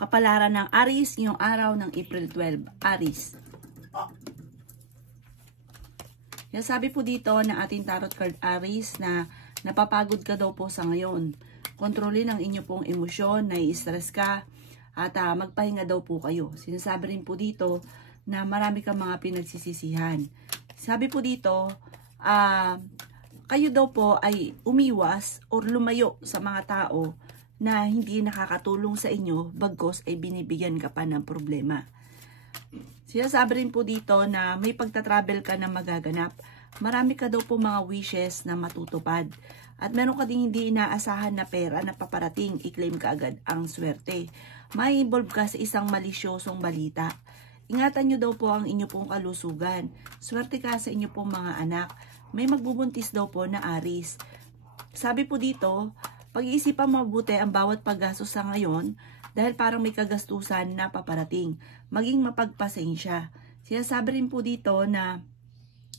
Kapalaran ng Aries ngayong araw ng April 12. Aries. Yan, sabi po dito ng ating tarot card Aries na napapagod ka daw po sa ngayon. Kontrolin ang inyo pong emosyon, nai-stress ka, at magpahinga daw po kayo. Sinasabi rin po dito na marami kang mga pinagsisisihan. Sabi po dito, kayo daw po ay umiwas o lumayo sa mga tao na hindi nakakatulong sa inyo, bagkos ay binibigyan ka pa ng problema. Sinasabi rin po dito na may pagta-travel ka na magaganap. Marami ka daw po mga wishes na matutupad. At meron ka ding hindi inaasahan na pera na paparating, i-claim ka agad ang swerte. May involve ka sa isang malisyosong balita. Ingatan nyo daw po ang inyo pong kalusugan. Swerte ka sa inyo pong mga anak. May magbubuntis daw po na Aries. Sabi po dito, pag-iisipan mabuti ang bawat paggastos sa ngayon dahil parang may kagastusan na paparating. Maging mapagpasensya. Sinasabi rin po dito na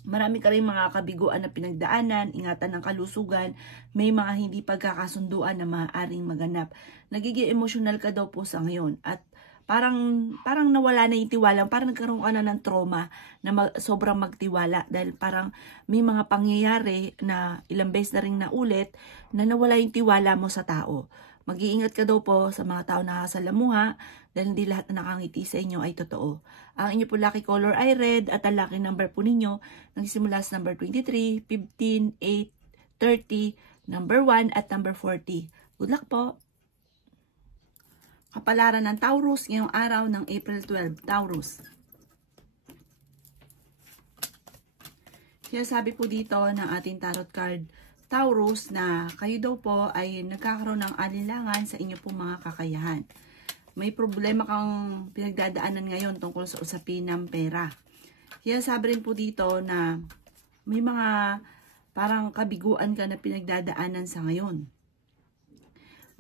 marami ka rin mga kabiguan na pinagdaanan, ingatan ng kalusugan, may mga hindi pagkakasunduan na maaaring maganap. Nagiging emosyonal ka daw po sa ngayon at parang nawala na yung tiwala, parang nagkaroon ka na ng trauma na sobrang magtiwala dahil parang may mga pangyayari na ilang beses na rin naulit na nawala yung tiwala mo sa tao. Mag-iingat ka daw po sa mga tao na nakasalamuha dahil hindi lahat na nakangiti sa inyo ay totoo. Ang inyo po lucky color ay red at ang lucky number po ninyo nagsimula sa number 23, 15, 8, 30, number 1 at number 40. Good luck po! Kapalaran ng Taurus ngayong araw ng April 12. Taurus. Kaya sabi po dito ng ating tarot card Taurus na kayo daw po ay nagkakaroon ng alinlangan sa inyo pong mga kakayahan. May problema kang pinagdadaanan ngayon tungkol sa usapin ng pera. Kaya sabi rin po dito na may mga parang kabiguan ka na pinagdadaanan sa ngayon.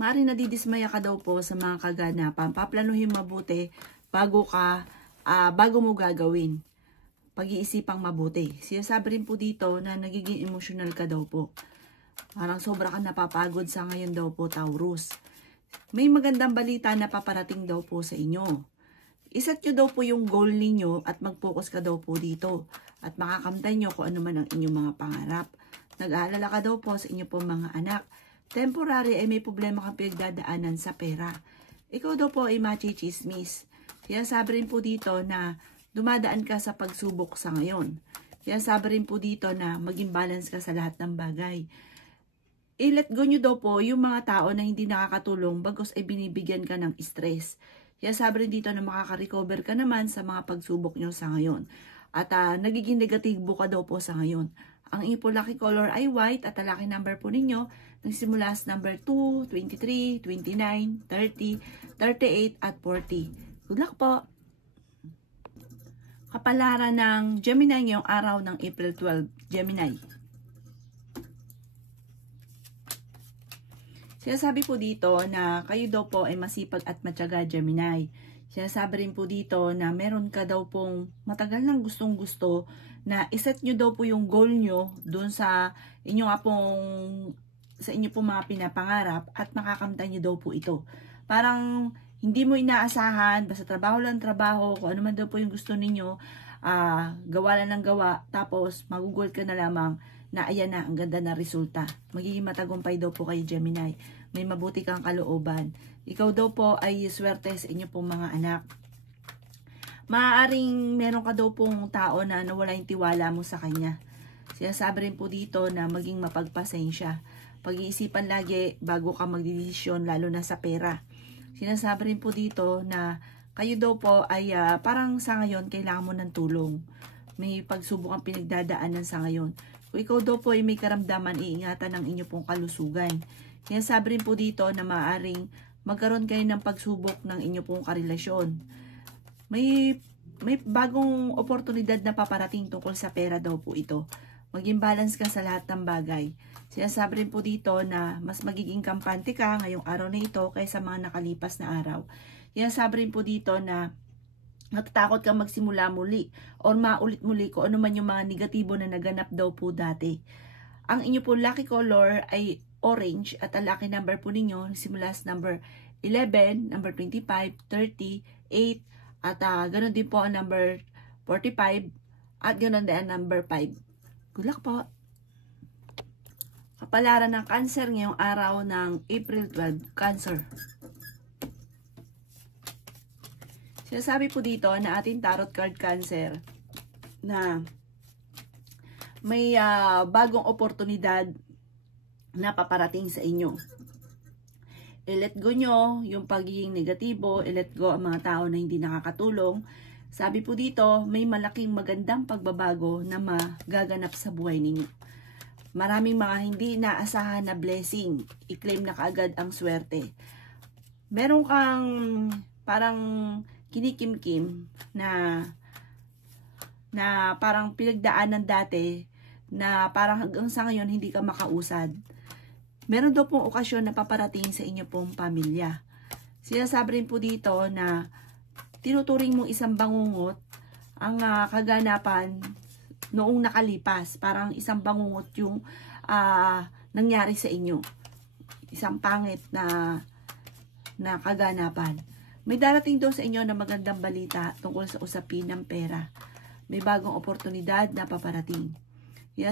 Maaaring nadidismaya ka daw po sa mga kaganapan. Paplanuhin mabuti bago mo gagawin. Pag-iisipang mabuti. Sinasabi rin po dito na nagiging emosyonal ka daw po. Parang sobra ka napapagod sa ngayon daw po, Taurus. May magandang balita na paparating daw po sa inyo. Iset nyo daw po yung goal ninyo at mag-focus ka daw po dito. At makakamtan nyo kung ano man ang inyong mga pangarap. Nag-aalala ka daw po sa inyo po mga anak. Temporary ay may problema kang pinagdadaanan sa pera. Ikaw daw po ay machichismis. Kaya sabi rin po dito na dumadaan ka sa pagsubok sa ngayon. Kaya sabi rin po dito na maging balance ka sa lahat ng bagay. I-let go nyo daw po yung mga tao na hindi nakakatulong bagos ay binibigyan ka ng stress. Kaya sabi rin dito na makaka-recover ka naman sa mga pagsubok nyo sa ngayon. At nagiging negatibo ka daw po sa ngayon. Ang inyo po lucky color ay white at ang lucky number po ninyo nagsimula sa number 2, 23, 29, 30, 38 at 40. Good luck po! Kapalaran ng Gemini ngayong araw ng April 12. Gemini. Sinasabi po dito na kayo daw po ay masipag at matyaga, Gemini. Sinasabi rin po dito na meron ka daw pong matagal nang gustong-gusto na iset nyo daw po yung goal nyo doon sa inyo pong mga pinapangarap at makakamtan nyo daw po ito. Parang hindi mo inaasahan, basta trabaho lang trabaho, kung ano man daw po yung gusto ninyo, gawa lang ng gawa, tapos magugol ka na lamang na ayan na, ang ganda na resulta. Magiging matagumpay daw po kayo, Gemini. May mabuti kang kalooban. Ikaw daw po ay swerte sa inyo pong mga anak. Maaaring meron ka daw pong tao na nawala yung tiwala mo sa kanya. Sinasabi rin po dito na maging mapagpasensya. Pag-iisipan lagi bago ka magdedesisyon, lalo na sa pera. Sinasabi rin po dito na kayo daw po ay parang sa ngayon kailangan mo ng tulong. May pagsubok ang pinagdadaanan sa ngayon. Kung ikaw daw po ay may karamdaman, iingatan ang inyo pong kalusugan. Sinasabi rin po dito na maaaring magkaroon kayo ng pagsubok ng inyo pong karelasyon. May bagong oportunidad na paparating tungkol sa pera daw po ito. Maging balance ka sa lahat ng bagay. Sinasabi rin po dito na mas magiging kampante ka ngayong araw na ito kaysa mga nakalipas na araw. Sinasabi rin po dito na natatakot kang magsimula muli or maulit muli kung ano man yung mga negatibo na naganap daw po dati. Ang inyo po lucky color ay orange at ang lucky number po ninyo simula sa number 11, number 25, 30, 8, at ganun din po ang number 45, at ganun din ang number 5. Good luck po! Kapalaran ng Cancer ngayong araw ng April 12, Cancer. Sinasabi po dito na ating tarot card Cancer na may bagong oportunidad na paparating sa inyo. I-let go nyo yung pagiging negatibo, i-let go ang mga tao na hindi nakakatulong. Sabi po dito, may malaking magandang pagbabago na magaganap sa buhay ninyo. Maraming mga hindi inaasahan na blessing, i-claim na kaagad ang swerte. Meron kang parang kinikimkim na parang pinagdaanan dati na parang hanggang sa ngayon hindi ka makausad. Meron daw pong okasyon na paparating sa inyo pong pamilya. Sinasabi rin po dito na tinuturing mong isang bangungot ang kaganapan noong nakalipas. Parang isang bangungot yung nangyari sa inyo. Isang pangit na kaganapan. May darating daw sa inyo na magandang balita tungkol sa usapin ng pera. May bagong oportunidad na paparating.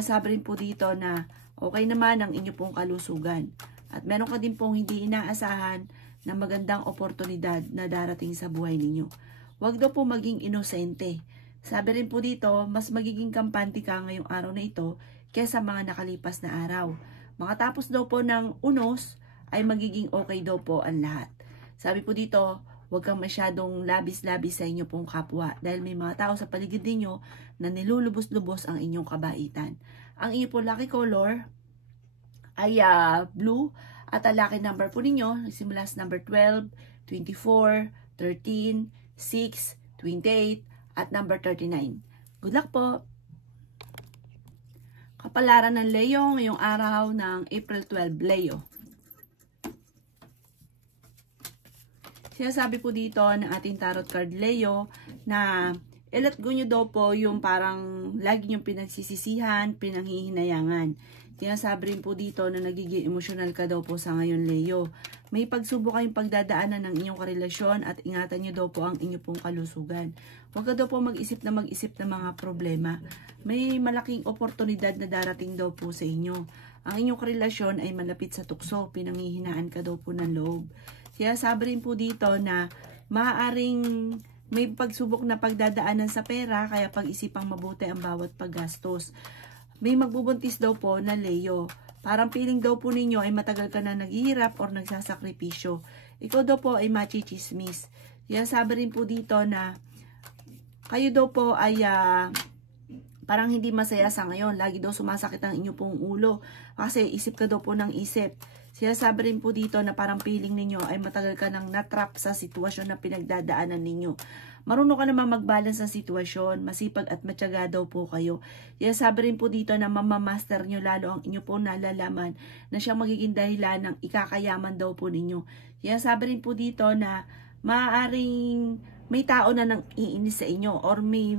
Sabi rin po dito na okay naman ang inyo pong kalusugan. At meron ka din pong hindi inaasahan na magandang oportunidad na darating sa buhay ninyo. Huwag daw po maging inosente. Sabi rin po dito, mas magiging kampante ka ngayong araw na ito kaysa mga nakalipas na araw. Makatapos daw po ng unos ay magiging okay daw po ang lahat. Sabi po dito, huwag kang masyadong labis-labis sa inyo pong kapwa dahil may mga tao sa paligid ninyo na nilulubos-lubos ang inyong kabaitan. Ang inyo po lucky color ay blue at ang lucky number po ninyo simula sa number 12, 24, 13, 6, 28 at number 39. Good luck po! Kapalaran ng Leo ngayong araw ng April 12, Leo. Sinasabi po dito ng ating tarot card Leo na i-let go nyo daw po yung parang lagi nyong pinagsisisihan, pinanghihinayangan. Sinasabi rin po dito na nagiging emosyonal ka daw po sa ngayon Leo. May pagsubok kayong pagdadaanan ng inyong karelasyon at ingatan nyo daw po ang inyong pong kalusugan. Huwag ka daw po mag-isip ng mga problema. May malaking oportunidad na darating daw po sa inyo. Ang inyong karelasyon ay malapit sa tukso, pinanghihinaan ka daw po ng loob. Sinasabi rin po dito na maaaring may pagsubok na pagdadaanan sa pera, kaya pag-isipang mabuti ang bawat paggastos. May magbubuntis daw po na Leo. Parang feeling daw po ninyo ay matagal ka na naghihirap or nagsasakripisyo. Ikaw daw po ay machichismis. Sinasabi rin po dito na kayo daw po ay parang hindi masaya sa ngayon. Lagi daw sumasakit ang inyo pong ulo. Kasi isip ka daw po ng isip. Sinasabi rin po dito na parang feeling ninyo ay matagal ka nang natrap sa sitwasyon na pinagdadaanan ninyo. Marunong ka naman mag-balance sa sitwasyon, masipag at matyaga daw po kayo. Sinasabi rin po dito na mamamaster nyo lalo ang inyo po nalalaman na siyang magiging dahilan ng ikakayaman daw po ninyo. Sinasabi rin po dito na maaaring may tao na nang iinis sa inyo or may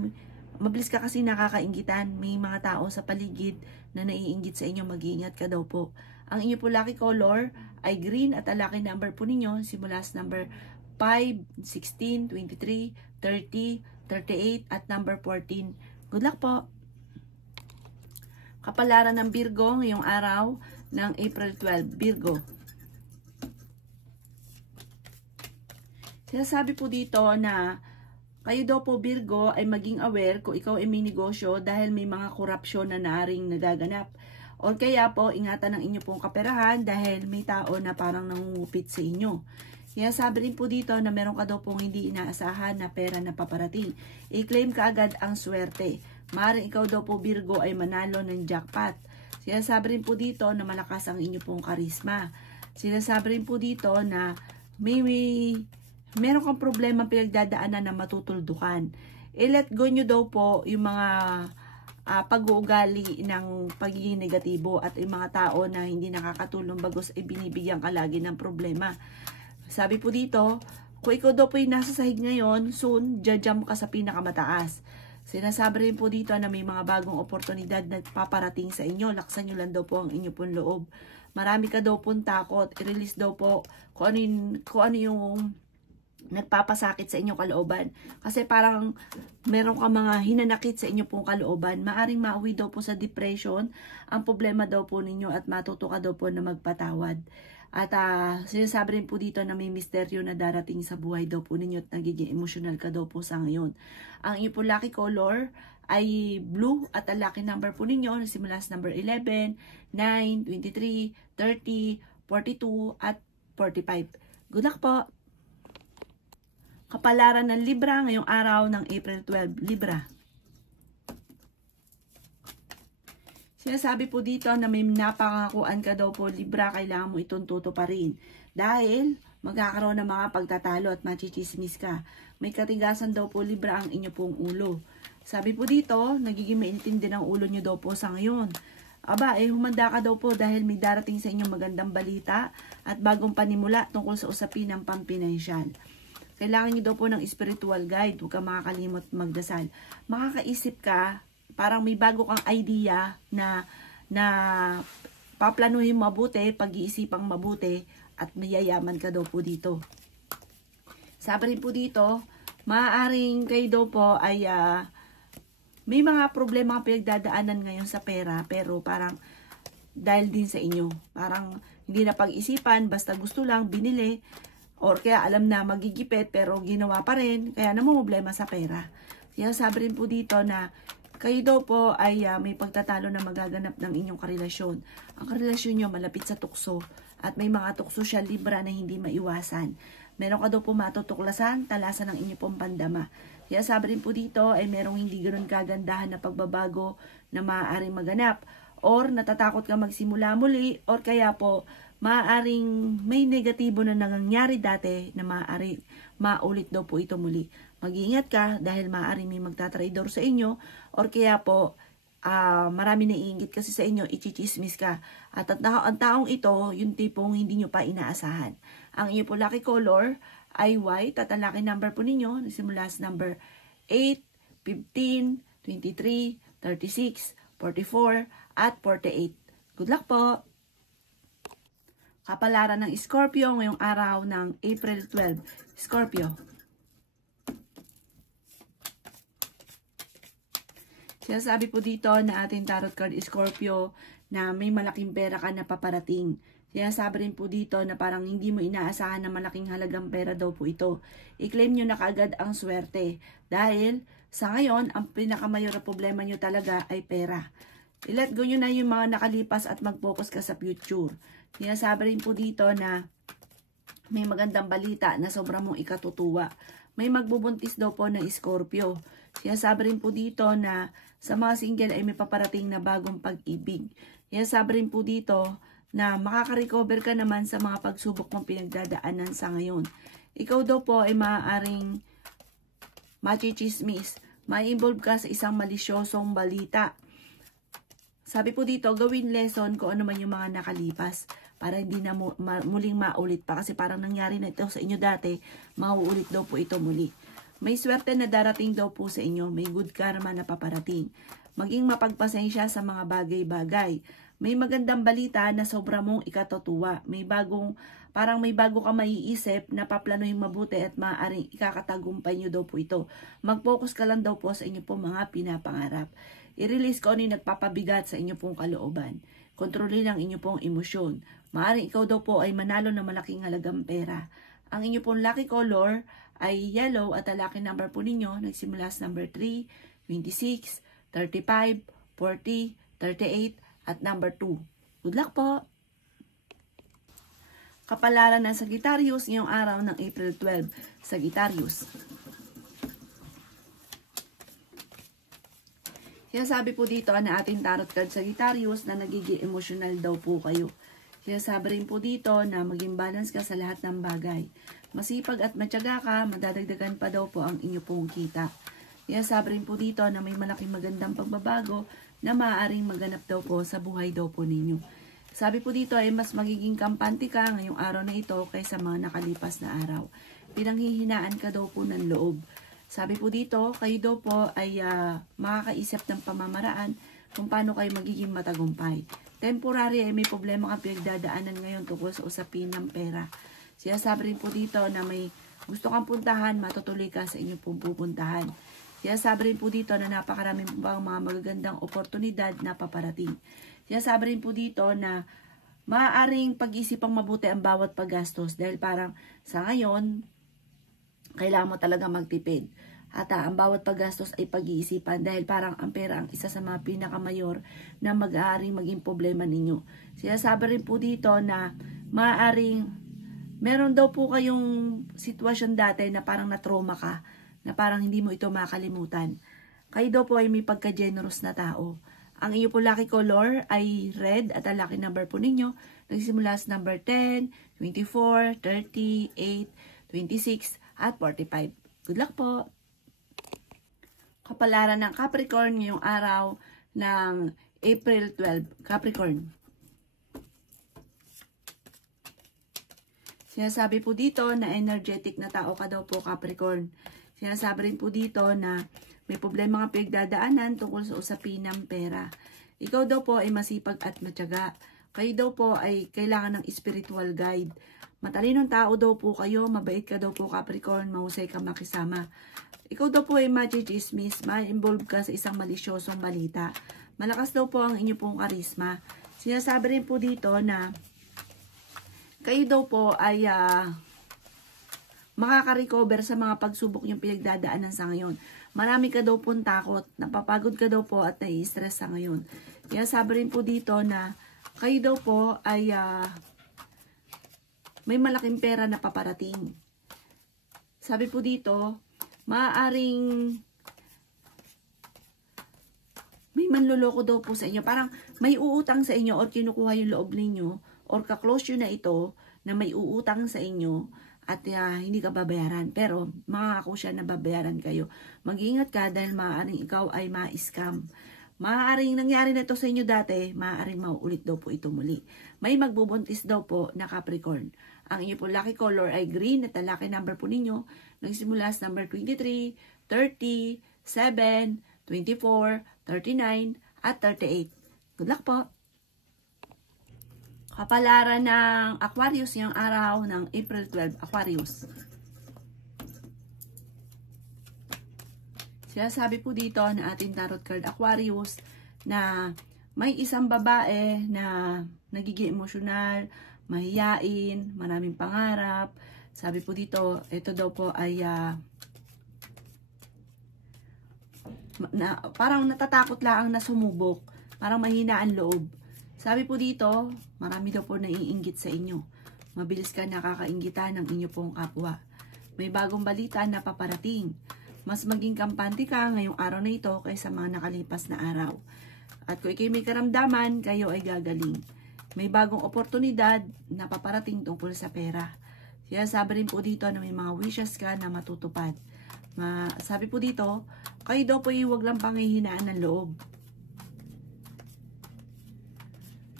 mabilis ka kasi nakakainggitan. May mga tao sa paligid na naiinggit sa inyo, mag-iingat ka daw po. Ang inyo po lucky color ay green at ang lucky number po ninyo simula sa number 5, 16, 23, 30, 38 at number 14. Good luck po! Kapalaran ng Virgo ngayong araw ng April 12, Virgo. Sinasabi po dito na kayo daw po Virgo ay maging aware kung ikaw ay may negosyo dahil may mga korupsyon na naaring nagaganap. O kaya po, ingatan ang inyo pong kaperahan dahil may tao na parang nangungupit sa inyo. Kaya sabi rin po dito na meron ka daw pong hindi inaasahan na pera na paparating. I-claim ka agad ang swerte. Maaaring ikaw daw po Virgo ay manalo ng jackpot. Sinasabi rin po dito na malakas ang inyo pong karisma. Sinasabi rin po dito na meron kang problema pinagdadaanan na matutuldukan. I-let go nyo daw po yung mga pag-uugali ng pagiging negatibo at yung mga tao na hindi nakakatulong bagos ay binibigyan ka lagi ng problema. Sabi po dito, kung ikaw daw po yung nasa sahig ngayon, soon, jump ka sa pinakamataas. Sinasabi rin po dito na may mga bagong oportunidad na paparating sa inyo. Laksan nyo lang daw po ang inyo pong loob. marami ka daw pong takot. I-release daw po kung ano yung nagpapasakit sa inyong kalooban. Kasi parang meron ka mga hinanakit sa inyong pong kalooban. Maaring mauwi daw po sa depression ang problema daw po ninyo at matuto ka daw po na magpatawad. At sinasabi rin po dito na may misteryo na darating sa buhay daw po ninyo at nagiging emotional ka daw po sa ngayon. Ang inyong po lucky color ay blue at ang lucky number po ninyo simula sa number 11, 9, 23, 30, 42 at 45. Good luck po! Kapalaran ng Libra ngayong araw ng April 12, Libra. Sinasabi po dito na may napangakuan ka daw po, Libra, kailangan mo itong tutuparin. Dahil magkakaroon ng mga pagtatalo at machichismis ka. May katigasan daw po, Libra, ang inyo pong ulo. Sabi po dito, nagiging mainitin din ang ulo nyo daw po sa ngayon. Aba, humanda ka daw po dahil may darating sa inyong magandang balita at bagong panimula tungkol sa usapin ng pampinansyal. Kailangan nyo daw po ng spiritual guide. Huwag ka makakalimot magdasal. Makakaisip ka, parang may bago kang idea na paplanuhin mabuti, pag-iisipang mabuti, at mayayaman ka daw po dito. Sabi rin po dito, maaaring kayo daw po ay may mga problema ang pinagdadaanan ngayon sa pera, pero parang dahil din sa inyo. Parang hindi na pag-isipan, basta gusto lang, binili, or kaya alam na magigipit, pero ginawa pa rin, kaya namumblema sa pera. Kaya sabi rin po dito na kayo daw po ay may pagtatalo na magaganap ng inyong karelasyon. Ang karelasyon nyo malapit sa tukso at may mga tukso siya, Libra, na hindi maiwasan. Meron ka daw po matutuklasan, talasan ng inyong pong pandama. Kaya sabi rin po dito ay merong hindi ganoon kagandahan na pagbabago na maaaring maganap. Or natatakot ka magsimula muli, or kaya po maaaring may negatibo na nangyari dati na maaaring maulit daw po ito muli. Mag-iingat ka dahil maaaring may magtatraidor sa inyo, or kaya po marami na iingit kasi sa inyo, ichichismis ka. At ang taong ito, yung tipong hindi nyo pa inaasahan. Ang inyo po lucky color ay white at ang lucky number po ninyo, simula sa number 8, 15, 23, 36, 44, at 48. Good luck po! Kapalaran ng Scorpio ngayong araw ng April 12. Scorpio. Sinasabi po dito na ating tarot card Scorpio na may malaking pera ka na paparating. Sinasabi rin po dito na parang hindi mo inaasahan na malaking halagang pera daw po ito. I-claim nyo na kaagad ang swerte. Dahil sa ngayon, ang pinakamayor na problema nyo talaga ay pera. I-let go nyo na yung mga nakalipas at mag-focus ka sa future. Sinasabi rin po dito na may magandang balita na sobrang mong ikatutuwa. May magbubuntis daw po ng Scorpio. Sinasabi rin po dito na sa mga single ay may paparating na bagong pag-ibig. Sinasabi rin po dito na makaka-recover ka naman sa mga pagsubok mong pinagdadaanan sa ngayon. Ikaw daw po ay maaaring machichismis. Mai-involve ka sa isang malisyosong balita. Sabi po dito, gawin lesson kung ano man yung mga nakalipas para hindi na muling maulit pa. Kasi parang nangyari na ito sa inyo dati, mauulit daw po ito muli. May swerte na darating daw po sa inyo. May good karma na paparating. Maging mapagpasensya sa mga bagay-bagay. May magandang balita na sobra mong ikatutuwa. Parang may bago ka maiisip na paplanuhin mabuti at maaaring ikakatagumpay nyo daw po ito. Mag-focus ka lang daw po sa inyo po mga pinapangarap. I-release ko ano yung nagpapabigat sa inyo pong kalooban. Kontrolin ang inyo pong emosyon. Maaaring ikaw daw po ay manalo ng malaking halagang pera. Ang inyo pong lucky color ay yellow at ang lucky number po ninyo nagsimula sa number 3, 26, 35, 40, 38 at number 2. Good luck po! Kapalaran ng Sagittarius ngayong araw ng April 12. Sagittarius. Sinasabi po dito na ating tarot card Sagittarius na nagiging emotional daw po kayo. Sinasabi rin po dito na maging balance ka sa lahat ng bagay. Masipag at matyaga ka, madadagdagan pa daw po ang inyo pong kita. Sinasabi rin po dito na may malaking magandang pagbabago na maaaring maganap daw po sa buhay daw po ninyo. Sabi po dito ay mas magiging kampante ka ngayong araw na ito kaysa mga nakalipas na araw. Pinanghihinaan ka daw po ng loob. Sabi po dito, kayo daw po ay makakaisip ng pamamaraan kung paano kayo magiging matagumpay. temporary ay may problema kang pinagdadaanan ngayon tungkol sa usapin ng pera. Sinasabi rin po dito na may gusto kang puntahan, matutuloy ka sa inyong pong pupuntahan. Sinasabi rin po dito na napakaraming pang mga magagandang oportunidad na paparating. Sinasabi rin po dito na maaaring pag-isipang mabuti ang bawat paggastos dahil parang sa ngayon, kailangan mo talaga magtipid. At ang bawat paggastos ay pag-iisipan dahil parang ang pera ang isa sa mga pinakamayor na mag-aaring maging problema ninyo. Sinasabi rin po dito na maaaring meron daw po kayong sitwasyon dati na parang na-trauma ka, na parang hindi mo ito makalimutan. Kayo daw po ay may pagka-generous na tao. Ang iyo po lucky color ay red at ang lucky number po ninyo nagsimula sa number 10, 24, 38, 26 at 45. Good luck po! Kapalaran ng Capricorn ngayong araw ng April 12. Capricorn. Sinasabi po dito na energetic na tao ka daw po, Capricorn. Sinasabi rin po dito na may problema kang pinagdadaanan tungkol sa usapin ng pera. Ikaw daw po ay masipag at matyaga. Kayo daw po ay kailangan ng spiritual guide. Matalinong tao daw po kayo, mabait ka daw po, Capricorn, mahusay ka makisama. Ikaw daw po ay ma-chismis, ma-involve ka sa isang malisyosong balita. Malakas daw po ang inyo pong karisma. Sinasabi rin po dito na kayo daw po ay makaka-recover sa mga pagsubok yung pinagdadaanan sa ngayon. Marami ka daw pong takot, napapagod ka daw po at nai-stress sa ngayon. Sinasabi rin po dito na kayo daw po ay may malaking pera na paparating. Sabi po dito, maaaring may manloloko daw po sa inyo. Parang may uutang sa inyo or kinukuha yung loob ninyo or kaklose yun na ito na may uutang sa inyo at hindi ka babayaran. Pero makakako siya na babayaran kayo. Mag-iingat ka dahil maaaring ikaw ay ma-scam. Maaaring nangyari na ito sa inyo dati, maaaring mauulit daw po ito muli. May magbubuntis daw po na Capricorn. Ang inyo po lucky color ay green at ang lucky number po ninyo nagsimula sa number 23, 30, 7, 24, 39, at 38. Good luck po! Kapalaran ng Aquarius yung araw ng April 12, Aquarius. Sinasabi po dito na ating tarot card Aquarius na may isang babae na nagiging emosyonal, mahiyain, maraming pangarap. Sabi po dito, ito daw po ay parang natatakot lang na sumubok. Parang mahina ang loob. Sabi po dito, marami daw po naiinggit sa inyo. Mabilis ka nakakainggitan ng inyo pong kapwa. May bagong balita na paparating. Mas maging kampante ka ngayong araw na ito kaysa mga nakalipas na araw. At kung ikay may karamdaman, kayo ay gagaling. May bagong oportunidad na paparating tungkol sa pera. Sabi rin po dito na may mga wishes ka na matutupad. Sabi po dito, kayo daw po huwag lang panghihinaan ng loob.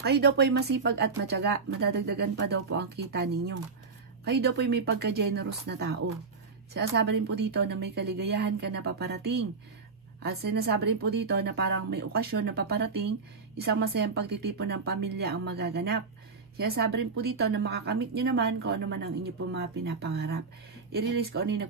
Kayo daw po ay masipag at matyaga. Madadagdagan pa daw po ang kita ninyo. Kayo daw po ay may pagka-generous na tao. Sinasabi rin po dito na may kaligayahan ka na paparating. At sinasabi rin po dito na parang may okasyon na paparating, isang masayang pagtitipon ng pamilya ang magaganap. Sinasabi rin po dito na makakamit nyo naman kung ano man ang inyo pong mga pinapangarap. I-release ko ano yung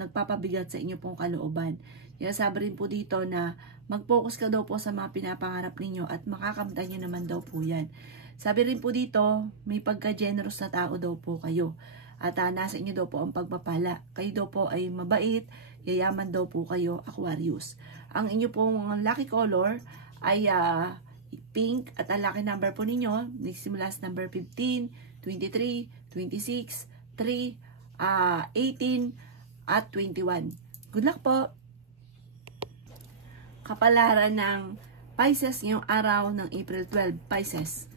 nagpapabigat sa inyo pong kalooban. Sinasabi rin po dito na mag-focus ka daw po sa mga pinapangarap ninyo at makakamtan nyo naman daw po yan. Sabi rin po dito, may pagka-generous na tao daw po kayo. At nasa inyo daw po ang pagpapala. Kayo daw po ay mabait, yayaman daw po kayo, Aquarius. Ang inyo pong lucky color ay pink at ang lucky number po ninyo, nagsimula sa number 15, 23, 26, 3, 18, at 21. Good luck po! Kapalaran ng Pisces ngayong araw ng April 12, Pisces.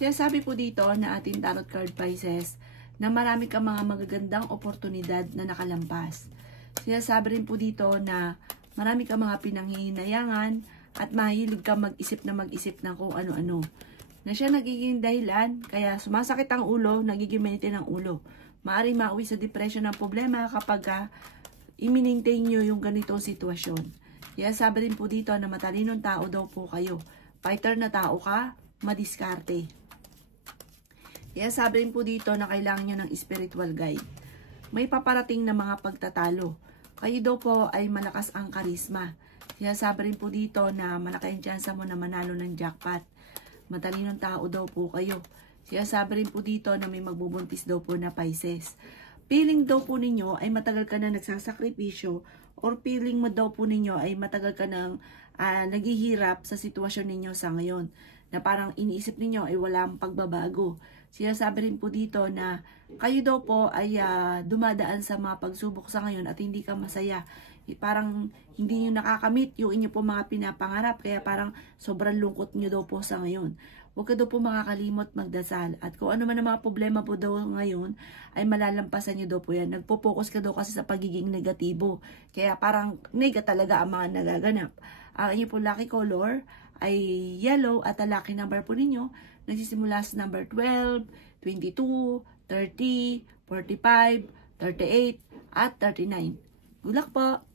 Sinasabi po dito na ating tarot card Pisces na marami kang mga magagandang oportunidad na nakalampas. Sinasabi rin po dito na marami kang mga pinanghihinayangan at mahilig kang mag-isip ng kung ano-ano. Na siya nagiging dahilan, kaya sumasakit ang ulo, nagiging mainit ang ulo. Maaaring mauwi sa depression ng problema kapag i-maintain nyo yung ganitong sitwasyon. Kaya sabi rin po dito na matalinong tao daw po kayo. Fighter na tao ka, madiskarte. Kaya sabi rin po dito na kailangan nyo ng spiritual guide. May paparating na mga pagtatalo. Kayo daw po ay malakas ang karisma. Kaya sabi rin po dito na malaki ang tsansa mo na manalo ng jackpot. Matalinong tao daw po kayo. Kaya sabi rin po dito na may magbubuntis daw po na Pisces. Feeling daw po ninyo ay matagal ka na nagsasakripisyo or feeling mo daw po ninyo ay matagal ka nang naghihirap sa sitwasyon ninyo sa ngayon. Na parang iniisip ninyo ay walang pagbabago. Sinasabi rin po dito na kayo daw po ay dumadaan sa mga pagsubok sa ngayon at hindi ka masaya. Parang hindi nyo nakakamit yung inyo po mga pinapangarap kaya parang sobrang lungkot nyo daw po sa ngayon. Huwag ka daw po makakalimot magdasal. At kung ano man ang mga problema po daw ngayon ay malalampasan nyo daw po yan. Nagpo-focus ka daw kasi sa pagiging negatibo. Kaya parang nega talaga ang mga nagaganap. Ang inyo po lucky color ay yellow at ang lucky number po ninyo nagsisimula sa number 12, 22, 30, 45, 38, at 39. Good luck po!